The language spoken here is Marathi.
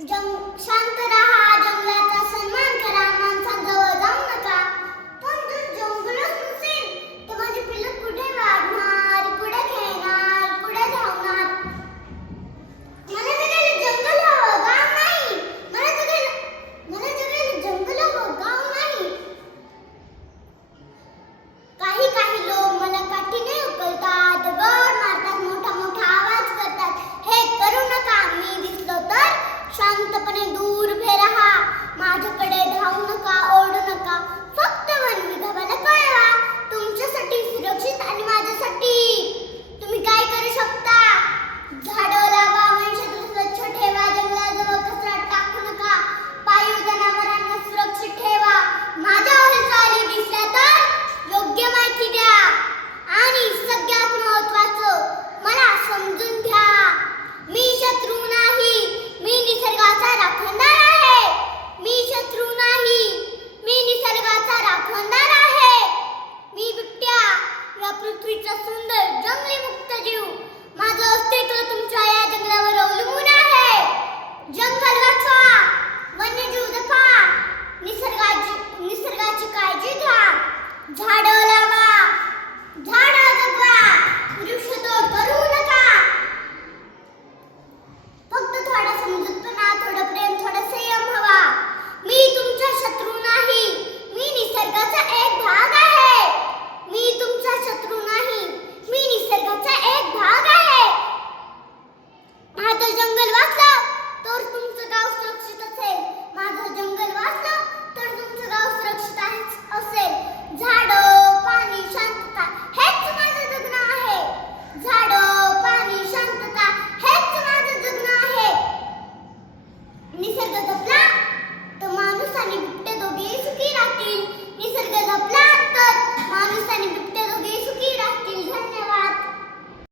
शांत राहा, जंगलाचा सन्मान करा, माणसांजवळ जाऊ नका. पण जर जंगलच नसेल तर माझी पिल्लं कुठे वाढणार, कुठे खेळणार, कुठे धावणार? मला जगायला जंगल हवं, गाव नाही. मला जगायला जंगल हवं, गाव नाही. काही लोक मला काठीने उकलतात, दगड मारतात, मोठा मोठा आवाज करतात. हे करू नका. मी दिसलो तर शांतपणे दूर उभे राहा. माझ्याकडे धावू नका, ओरडू नका. फक्त वन विभागाला कळवा. तुमच्यासाठी सुरक्षित आणि माझ्यासाठी. तुम्ही काय करू शकता? झाडं लावा, वनक्षेत्र स्वच्छ ठेवा, जंगलाजवळ कचरा टाकू नका, पाळीव जनावरांना सुरक्षित ठेवा. माझ्या हालचाली दिसल्या तर योग्य माहिती द्या. आणि सगळ्यात महत्त्वाचं, मला समजून घ्या. मी शत्रू नाही, मी निसर्गाचा राखणदार आहे. मी शत्रू नाही, मी निसर्गाचा राखणदार आहे. मी बिबट्या, या पृथ्वीचा सुंदर जंगली मुक्त जीव. माझं अस्तित्व तुमच्या या जंगलावर अवलंबून आहे. जंगल वाचवा, वन्यजीव जपा, निसर्गाची काळजी घ्या. झाडं लावा, झाडं जगवा, वृक्षतोड करू नका. फक्त थोडा समजूतपणा, थोडं प्रेम, थोडा संयम हवा. मी तुमचा शत्रू नाही, मी निसर्गाचा एक भाग आहे. मी तुमचा शत्रू नाही, मी निसर्गाचा एक भाग आहे. माझं जंगल वाचलं तर तुमचं गाव सुरक्षित असेल. माझं जंगल वाचलं तर तुमचं गाव सुरक्षित असेल.